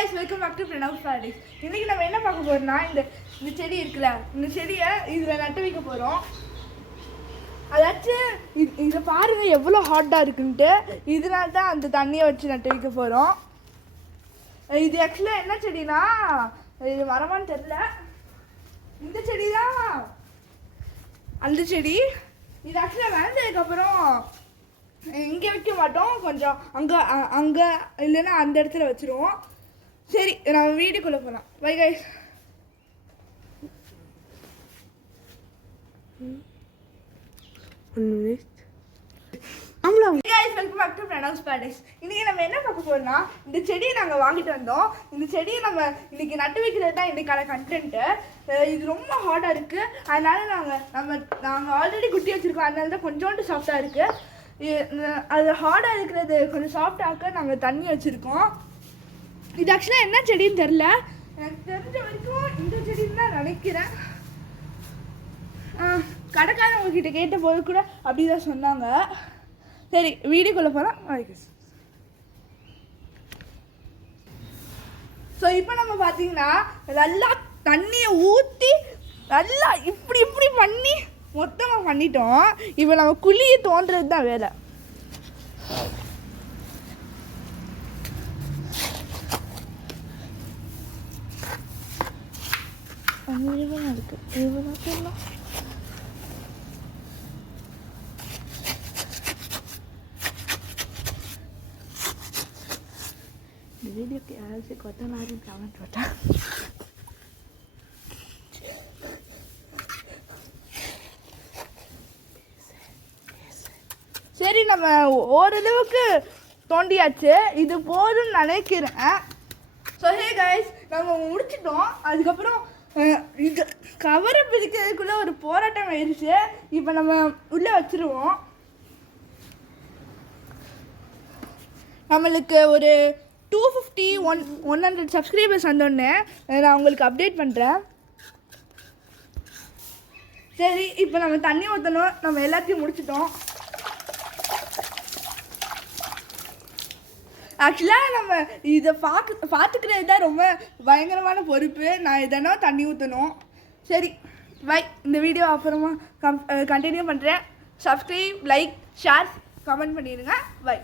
guys, welcome back to Pranav's Paradise. இன்னைக்கு நம்ம என்ன பார்க்க போறோம்னா இந்த செடி இருக்குல, இந்த செடியை இதுல நட்டு வைக்க போறோம். அதாச்சு இத பாருங்க எவ்வளவு ஹாட்டா இருக்குன்னு. இதனால தான் அந்த தண்ணியை வச்சு நட்டு வைக்க போறோம். இது एक्चुअली என்ன செடினா இது மரமான்னு தெரியல. இந்த செடி தான் அந்த செடி. இது एक्चुअली வளர்ந்ததுக்கு அப்புறம் இங்கே வைக்க மாட்டோம், கொஞ்சம் அங்கே இல்லைன்னா அந்த இடத்துல வச்சுருவோம். சரி, நம்ம வீட்டுக்குள்ளே போகலாம். Bye guys. Welcome back to Pranav's Paradise. இன்னைக்கு நம்ம என்ன பார்க்க போறோம்னா இந்த செடியை நாங்கள் வாங்கிட்டு வந்தோம். இந்த செடியை நம்ம இன்னைக்கு நட்டு வைக்கிறது தான் இன்னைக்கான கண்டென்ட்டு. இது ரொம்ப ஹார்டாக இருக்குது, அதனால நாங்கள் ஆல்ரெடி குட்டி வச்சுருக்கோம், அதனால தான் கொஞ்சோண்டு சாஃப்டாக இருக்குது. அது ஹார்டாக இருக்கிறது கொஞ்சம் சாஃப்டாக நாங்கள் தண்ணி வச்சுருக்கோம். இது ஆக்சுவலாக என்ன செடின்னு தெரில, எனக்கு தெரிஞ்ச வரைக்கும் இந்த செடின்னு தான் நினைக்கிறேன். கடைக்காரவங்க கிட்ட கேட்ட போது கூட அப்படி தான் சொன்னாங்க. சரி, வீடியோக்குள்ளே போகலாம். ஸோ இப்போ நம்ம பார்த்தீங்கன்னா நல்லா தண்ணியை ஊற்றி நல்லா இப்படி பண்ணி மொத்தமாக பண்ணிட்டோம். இப்போ நம்ம குழியை தோன்றது தான் வேலை. இருக்கு இந்த வீடியோக்கு யாராச்சும் கொத்தனாரும் கமெண்ட் போட்டா. சரி, நம்ம ஓரளவுக்கு தோண்டியாச்சு, இது போதும்னு நினைக்கிறேன். ஸோ ஹே கைஸ், நம்ம முடிச்சிட்டோம். அதுக்கப்புறம் இது கவரை பிரிக்கிறதுக்குள்ளே ஒரு போராட்டம் ஆயிடுச்சு. இப்போ நம்ம உள்ளே வச்சுருவோம். நம்மளுக்கு ஒரு 250-100 சப்ஸ்கிரைபர்ஸ் வந்தோடனே நான் உங்களுக்கு அப்டேட் பண்ணுறேன். சரி, இப்போ நம்ம தண்ணி ஊற்றணும். நம்ம எல்லாத்தையும் முடிச்சிட்டோம். ஆக்சுவலாக நம்ம இதை பார்த்துக்கிறது தான் ரொம்ப பயங்கரமான பொறுப்பு. நான் இதனா தண்ணி ஊற்றணும். சரி, பை. இந்த வீடியோ அப்புறமா கண்டினியூ பண்ணுறேன். சப்ஸ்கிரைப், லைக், ஷேர், கமெண்ட் பண்ணிடுங்க. பை.